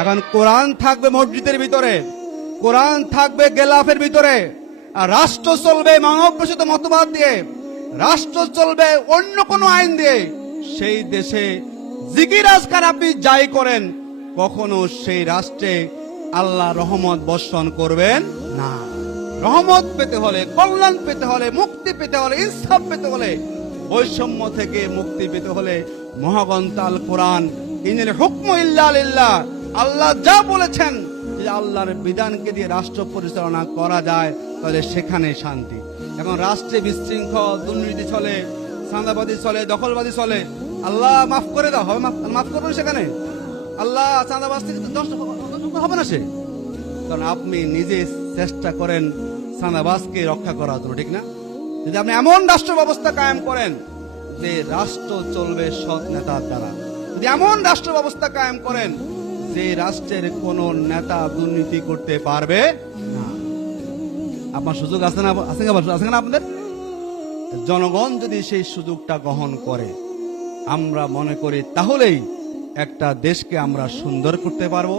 এখন কোরআন থাকবে মসজিদের ভিতরে, কোরআন থাকবে গেলাফের ভিতরে, আর রাষ্ট্র চলবে মানব প্রসূত মতবাদ দিয়ে, রাষ্ট্র চলবে অন্য কোনো আইন দিয়ে। সেই দেশে জিকির আজকার আপনি যাই করেন, কখনো সেই রাষ্ট্রে আল্লাহ রহমত বর্ষণ করবেন না। রহমত পেতে হলে, কল্যাণ পেতে হলে, মুক্তি পেতে হলে, ইনসাফ পেতে হলে, বৈষম্য থেকে মুক্তি পেতে হলে মহাগ্রন্থ আল কোরআন, ইনিল হুকমু ইল্লা লিল্লাহ, আল্লাহ যা বলেছেন যে আল্লাহর বিধানকে দিয়ে রাষ্ট্র পরিচালনা করা যায়, তাহলে সেখানে শান্তি। এখন রাষ্ট্রে বিশৃঙ্খল, দুর্নীতি চলে, চাঁদাবাদী চলে, দখলবাদী চলে, আল্লাহ মাফ করে দাও, হবে মাফ করবেন সেখানে? আল্লাহ চাঁদাবাজ থেকে হবে না সে, কারণ আপনি নিজে চেষ্টা করেন চাঁদাবাজকে রক্ষা করার জন্য, ঠিক না? যদি আপনি এমন রাষ্ট্র ব্যবস্থা কায়েম করেন যে রাষ্ট্র চলবে সৎ নেতার দ্বারা, যদি এমন রাষ্ট্র ব্যবস্থা কায়েম করেন যে রাষ্ট্রের কোন নেতা দুর্নীতি করতে পারবে না, আপনার সুযোগ আছে না? আছে না আপনাদের? জনগণ যদি সেই সুযোগটা গ্রহণ করে, আমরা মনে করি তাহলেই একটা দেশকে আমরা সুন্দর করতে পারবো।